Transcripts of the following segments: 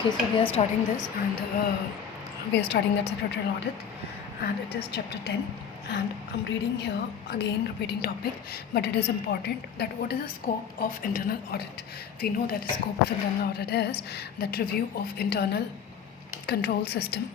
Okay, so we are starting this, and we are starting that secretarial audit, and it is chapter 10. And I'm reading here again, repeating topic, but it is important that what is the scope of internal audit. We know that the scope of internal audit is that review of internal control system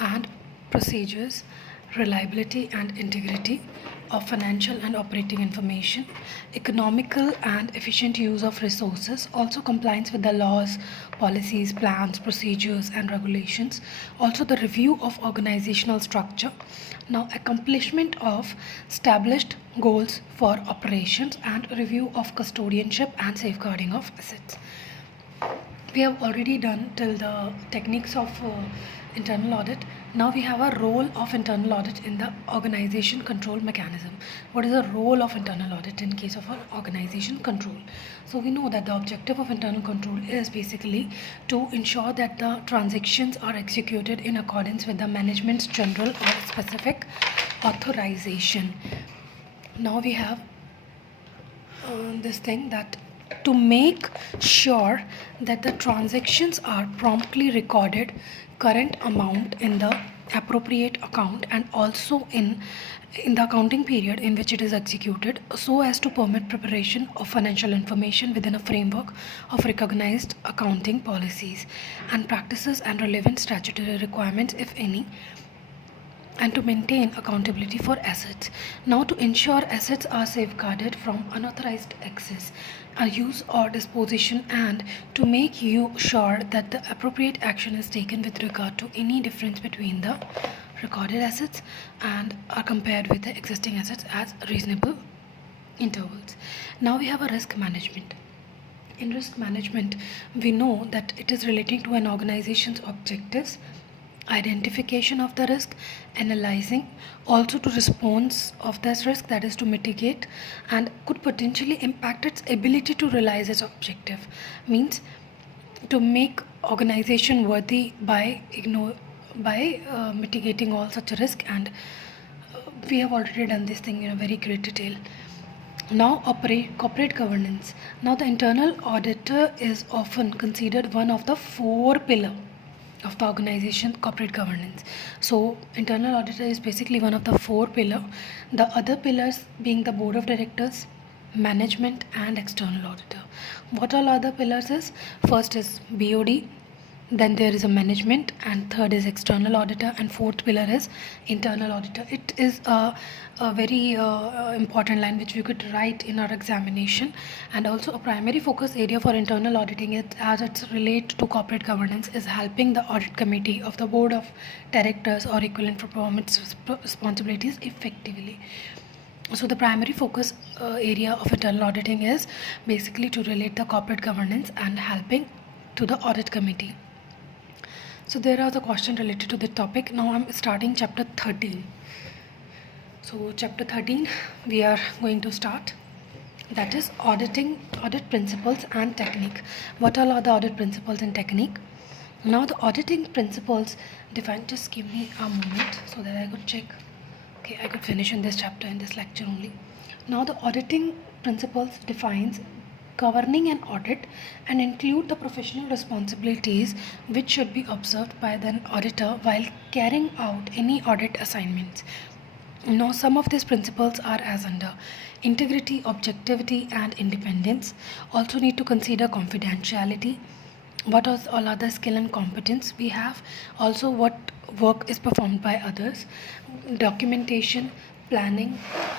and procedures, reliability and integrity of financial and operating information, economical and efficient use of resources, also compliance with the laws, policies, plans, procedures, and regulations, also the review of organizational structure, now accomplishment of established goals for operations, and review of custodianship and safeguarding of assets. We have already done till the techniques of internal audit. Now we have a role of internal audit in the organization control mechanism. What is the role of internal audit in case of an organization control? So we know that the objective of internal control is basically to ensure that the transactions are executed in accordance with the management's general or specific authorization. Now we have this thing that to make sure that the transactions are promptly recorded current amount in the appropriate account and also in the accounting period in which it is executed, so as to permit preparation of financial information within a framework of recognized accounting policies and practices and relevant statutory requirements, if any, and to maintain accountability for assets. Now, to ensure assets are safeguarded from unauthorized access, use or disposition, and to make sure that the appropriate action is taken with regard to any difference between the recorded assets and are compared with the existing assets as reasonable intervals. Now we have a risk management. In risk management, we know that it is relating to an organization's objectives, identification of the risk, analyzing, also to response of this risk, that is to mitigate, and could potentially impact its ability to realize its objective. Means to make organization worthy by mitigating all such risk, and we have already done this thing in a very great detail. Now, corporate governance. Now, the internal auditor is often considered one of the four pillars of the organization corporate governance. So internal auditor is basically one of the four pillars, the other pillars being the board of directors, management, and external auditor. What all other pillars is? First is BOD, then there is a management, and third is external auditor, and fourth pillar is internal auditor. It is a very important line which we could write in our examination. And also a primary focus area for internal auditing, it as it's related to corporate governance, is helping the audit committee of the board of directors or equivalent performance responsibilities effectively. So the primary focus area of internal auditing is basically to relate the corporate governance and helping to the audit committee. So there are the questions related to the topic. Now I'm starting chapter 13. So chapter 13 we are going to start, that is audit principles and technique. What all are the audit principles and technique? Now the auditing principles defined, just give me a moment so that I could check. Okay, I could finish in this chapter, in this lecture only. Now the auditing principles defines governing an audit and include the professional responsibilities which should be observed by the auditor while carrying out any audit assignments. Now, some of these principles are as under: integrity, objectivity, and independence. Also need to consider confidentiality. What are all other skill and competence we have? Also, what work is performed by others? Documentation, planning,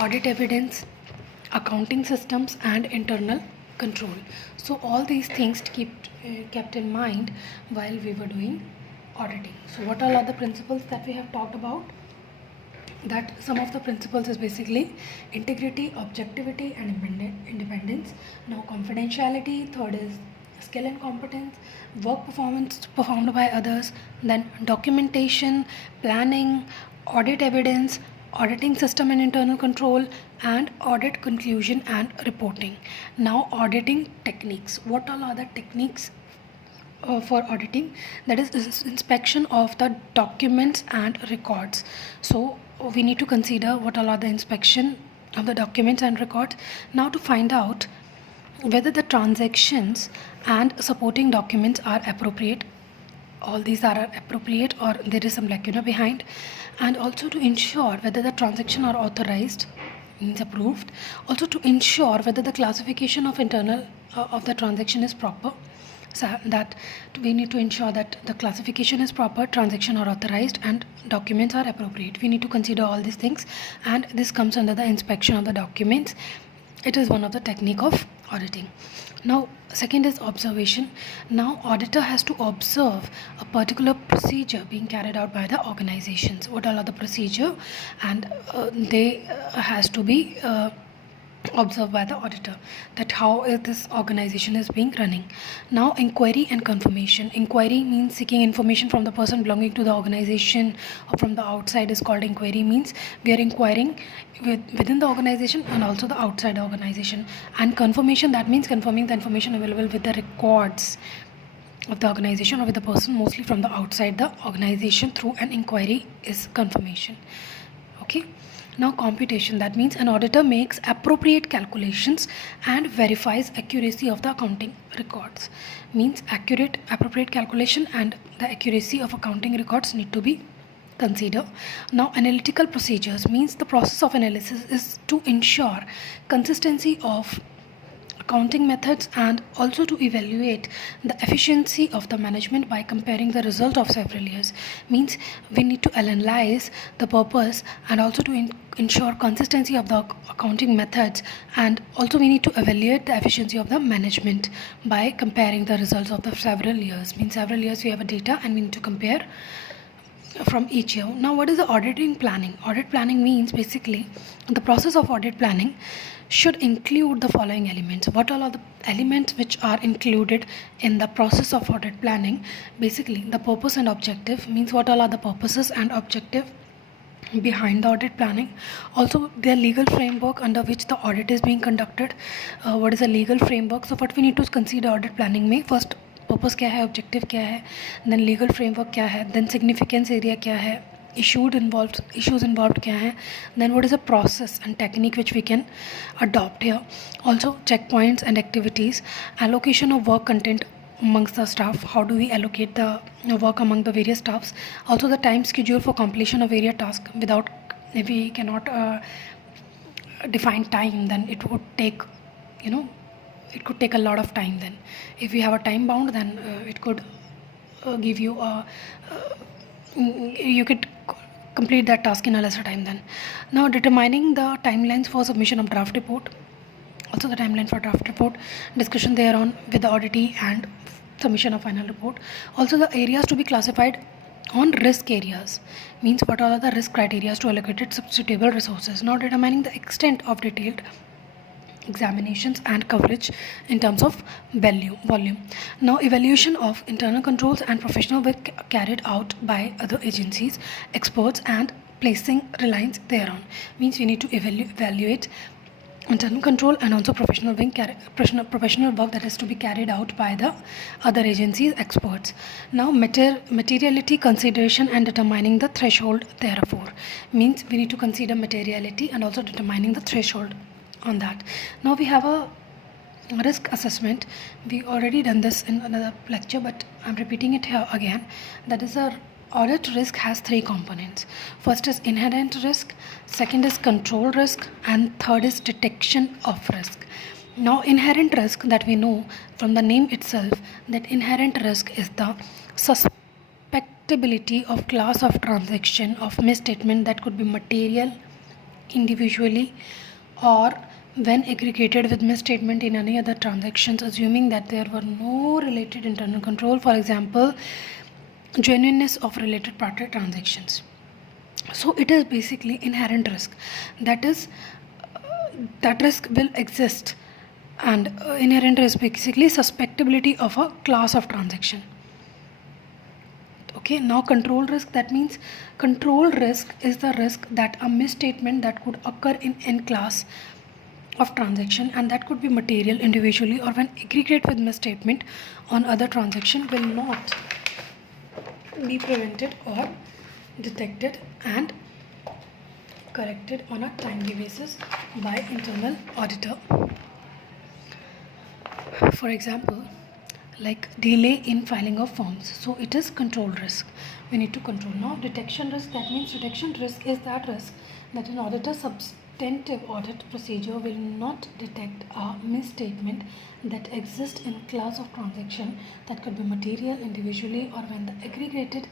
audit evidence, accounting systems, and internal control. So all these things kept in mind while we were doing auditing. So what all are the principles that we have talked about? That some of the principles is basically integrity, objectivity, and independence. Now confidentiality, third is skill and competence, work performance performed by others, then documentation, planning, audit evidence, auditing system and internal control, and audit conclusion and reporting. Now auditing techniques. What all are the techniques for auditing? That is inspection of the documents and records. So we need to consider what all are the inspection of the documents and records. Now to find out whether the transactions and supporting documents are appropriate all these are appropriate or there is some lacuna behind, and also to ensure whether the transaction are authorized, means approved, also to ensure whether the classification of internal of the transaction is proper. So that we need to ensure that the classification is proper, transaction are authorized, and documents are appropriate. We need to consider all these things, and this comes under the inspection of the documents. It is one of the technique of auditing. Now second is observation. Now auditor has to observe a particular procedure being carried out by the organizations. What all are the procedure, and they has to be observed by the auditor, that how is this organization is being running. Now inquiry and confirmation. Inquiry means seeking information from the person belonging to the organization or from the outside is called inquiry, means we are inquiring within the organization and also the outside organization. And confirmation, that means confirming the information available with the records of the organization or with the person mostly from the outside the organization through an inquiry is confirmation. Okay. Now computation, that means an auditor makes appropriate calculations and verifies accuracy of the accounting records. Means accurate, appropriate calculation and the accuracy of accounting records need to be considered. Now analytical procedures means the process of analysis is to ensure consistency of accounting methods and also to evaluate the efficiency of the management by comparing the result of several years. Means we need to analyze the purpose and also to ensure consistency of the accounting methods, and also we need to evaluate the efficiency of the management by comparing the results of the several years. Means several years we have a data and we need to compare from each year. Now what is the auditing planning? Audit planning means basically the process of audit planning should include the following elements. What all are the elements which are included in the process of audit planning? Basically the purpose and objective, means what all are the purposes and objective behind the audit planning. Also their legal framework under which the audit is being conducted. What is the legal framework? So what we need to consider audit planning में, first purpose क्या है, objective क्या है, then legal framework क्या है, then significance area क्या है, issues involve क्या है, then what is a process and technique which we can adopt here. Also check points and activities, allocation of work content amongst the staff, how do we allocate the work among the various staffs. Also the time schedule for completion of various tasks. Without, if we cannot define time, then it would take, it could take a lot of time. Then if we have a time bound, then it could give you you could complete that task in a lesser time. Then now determining the timelines for submission of draft report. Also the timeline for draft report, discussion thereon with the auditee and submission of final report. Also the areas to be classified on risk areas, means what are the risk criteria to allocate suitable resources. Now determining the extent of detailed examinations and coverage in terms of volume. Now evaluation of internal controls and professional work carried out by other agencies, experts, and placing reliance thereon, means we need to evaluate internal control and also professional work that is to be carried out by the other agencies, experts. Now materiality consideration and determining the threshold therefore, means we need to consider materiality and also determining the threshold on that. Now we have a risk assessment. We already done this in another lecture, but I'm repeating it here again. That is, a audit risk has three components. First is inherent risk, second is control risk, and third is detection of risk. Now inherent risk, that we know from the name itself, that inherent risk is the suspectability of class of transaction of misstatement that could be material individually or when aggregated with misstatement in any other transactions, assuming that there were no related internal control. For example, genuineness of related party transactions. So it is basically inherent risk, that is that risk will exist, and inherent risk basically suspectability of a class of transaction. Okay, now control risk, that means control risk is the risk that a misstatement that could occur in n class of transaction, and that could be material individually or when aggregate with misstatement on other transaction, will not be prevented or detected and corrected on a timely basis by internal auditor. For example, like delay in filing of forms. So it is control risk. We need to control. Now detection risk, that means detection risk is that risk that an auditor's substantive audit procedure will not detect a misstatement that exists in class of transaction that could be material individually or when the aggregated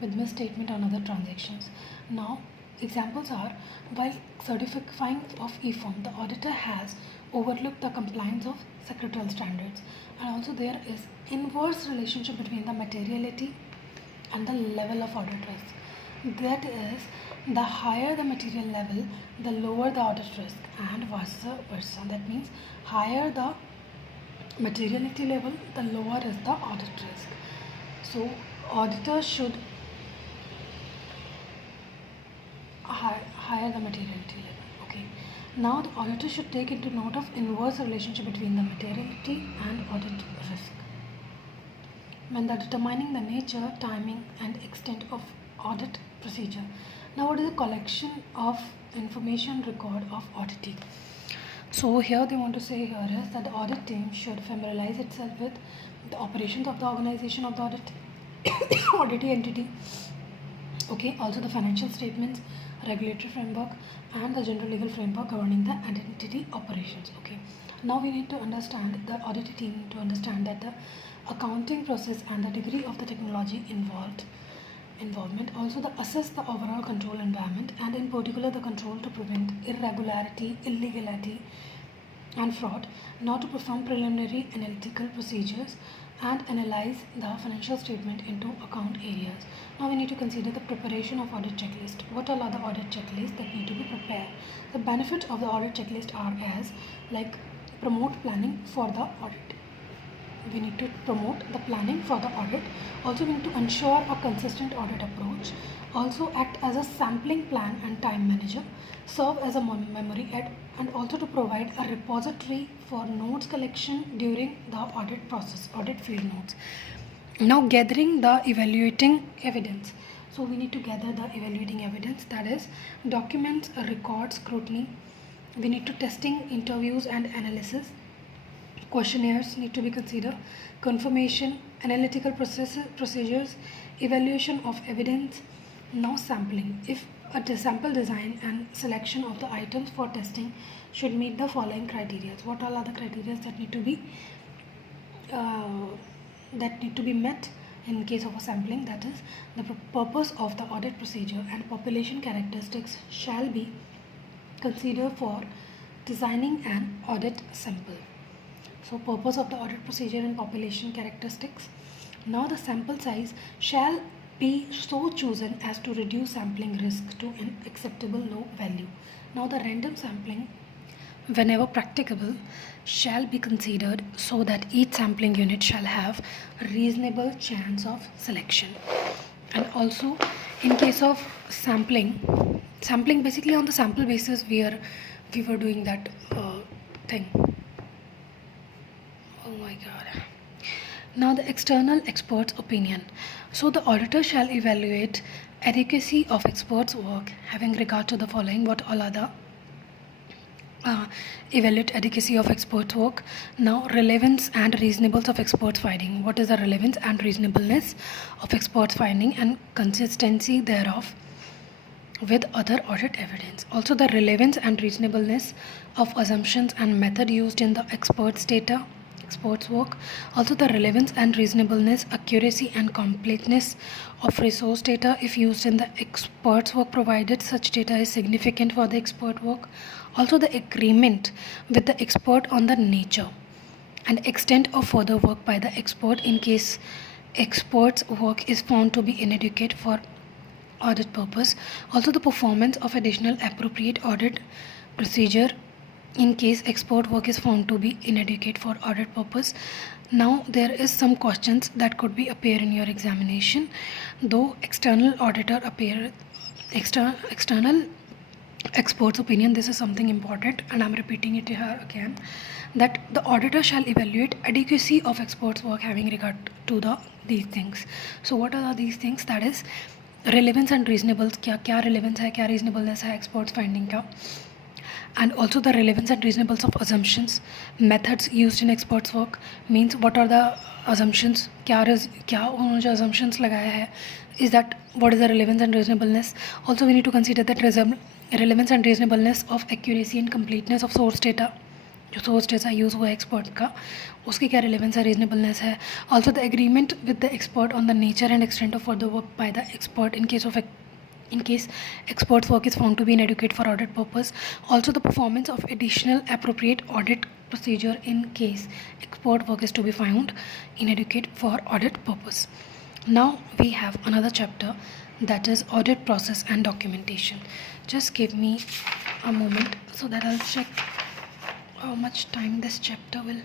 with misstatement on other transactions. Now examples are, while certifying of e-form, the auditor has overlooked the compliance of secretarial standards, and also there is inverse relationship between the materiality and the level of audit risk. That is, the higher the material level, the lower the audit risk, and vice versa. That means higher the materiality level, the lower is the audit risk. So auditors should higher the materiality level. Okay. Now the auditor should take into note of inverse relationship between the materiality and audit risk when they're determining the nature, timing, and extent of audit procedure. Now, what is the collection of information record of auditing? So here they want to say here is that the audit team should familiarize itself with the operations of the organization of the auditing entity. Okay, also the financial statements, regulatory framework, and the general legal framework governing the entity operations. Okay, now we need to understand, the audit team need to understand that the accounting process and the degree of the technology involvement, also the assess the overall control environment, and in particular the control to prevent irregularity, illegality, and fraud. Now to perform preliminary analytical procedures and analyze the financial statement into account areas. Now we need to consider the preparation of audit checklist. What all are the audit checklists that need to be prepared? The benefits of the audit checklist are as like promote planning for the audit. We need to promote the planning for the audit. Also we need to ensure a consistent audit approach. Also act as a sampling plan and time manager. Serve as a memory aid, and also to provide a repository for notes collection during the audit process, audit field notes. Now gathering the evaluating evidence. So we need to gather the evaluating evidence, that is documents, records, scrutiny. We need to testing, interviews, and analysis. Questionnaires need to be considered, confirmation, analytical procedures, evaluation of evidence. Now sampling. If a sample design and selection of the items for testing should meet the following criteria. What all are the criteria that need to be met in case of a sampling? That is, the purpose of the audit procedure and population characteristics shall be considered for designing an audit sample. So purpose of the audit procedure and population characteristics. Now the sample size shall be so chosen as to reduce sampling risk to an acceptable low value. Now the random sampling, whenever practicable, shall be considered so that each sampling unit shall have a reasonable chance of selection. And also in case of sampling basically on the sample basis we were doing that thing. Oh my god. Now the external expert's opinion. So the auditor shall evaluate adequacy of expert's work having regard to the following. What all are the evaluate adequacy of expert's work. Now relevance and reasonableness of expert's finding. What is the relevance and reasonableness of expert's finding and consistency thereof with other audit evidence. Also the relevance and reasonableness of assumptions and method used in the expert's work. Also the relevance and reasonableness, accuracy and completeness of resource data if used in the expert's work, provided such data is significant for the expert work. Also the agreement with the expert on the nature and extent of further work by the expert in case expert's work is found to be inadequate for audit purpose. Also the performance of additional appropriate audit procedure in case expert work is found to be inadequate for audit purpose. Now there is some questions that could be appear in your examination. Though external auditor external expert's opinion, this is something important and I'm repeating it here again, that the auditor shall evaluate adequacy of expert's work having regard to these things. So what are these things? That is relevance and reasonable, क्या relevance है, क्या reasonableness है expert's finding का. and also the relevance and reasonableness of assumptions. Methods used in experts work means what are the assumptions, क्या उन्होंने जो assumptions लगाया है, is that what is the relevance and reasonableness. Also we need to consider that relevance and reasonableness of accuracy and completeness of source data. जो source data use हुआ है expert का, उसकी क्या रिलेवेंस है, रीजनेबलनेस है. Also the agreement with the expert on the nature and extent of for the work by the expert in case expert's work is found to be inadequate for audit purpose. Also the performance of additional appropriate audit procedure in case expert work is to be found inadequate for audit purpose. Now we have another chapter, that is audit process and documentation. Just give me a moment so that I'll check how much time this chapter will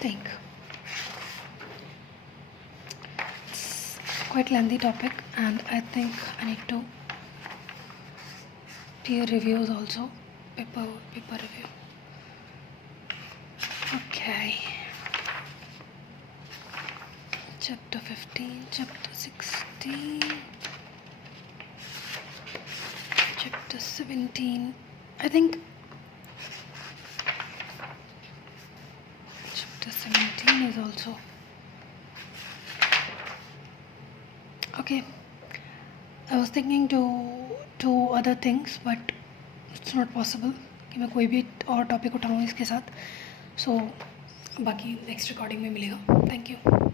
take. It's quite lengthy topic and I think I need to peer reviews also, paper review. Okay, chapter 15, chapter 16, chapter 17, I think chapter 17 is also okay. I was thinking to other things but it's not possible कि मैं कोई भी और topic उठाऊँ इसके साथ. सो बाकी next recording में मिलेगा. Thank you.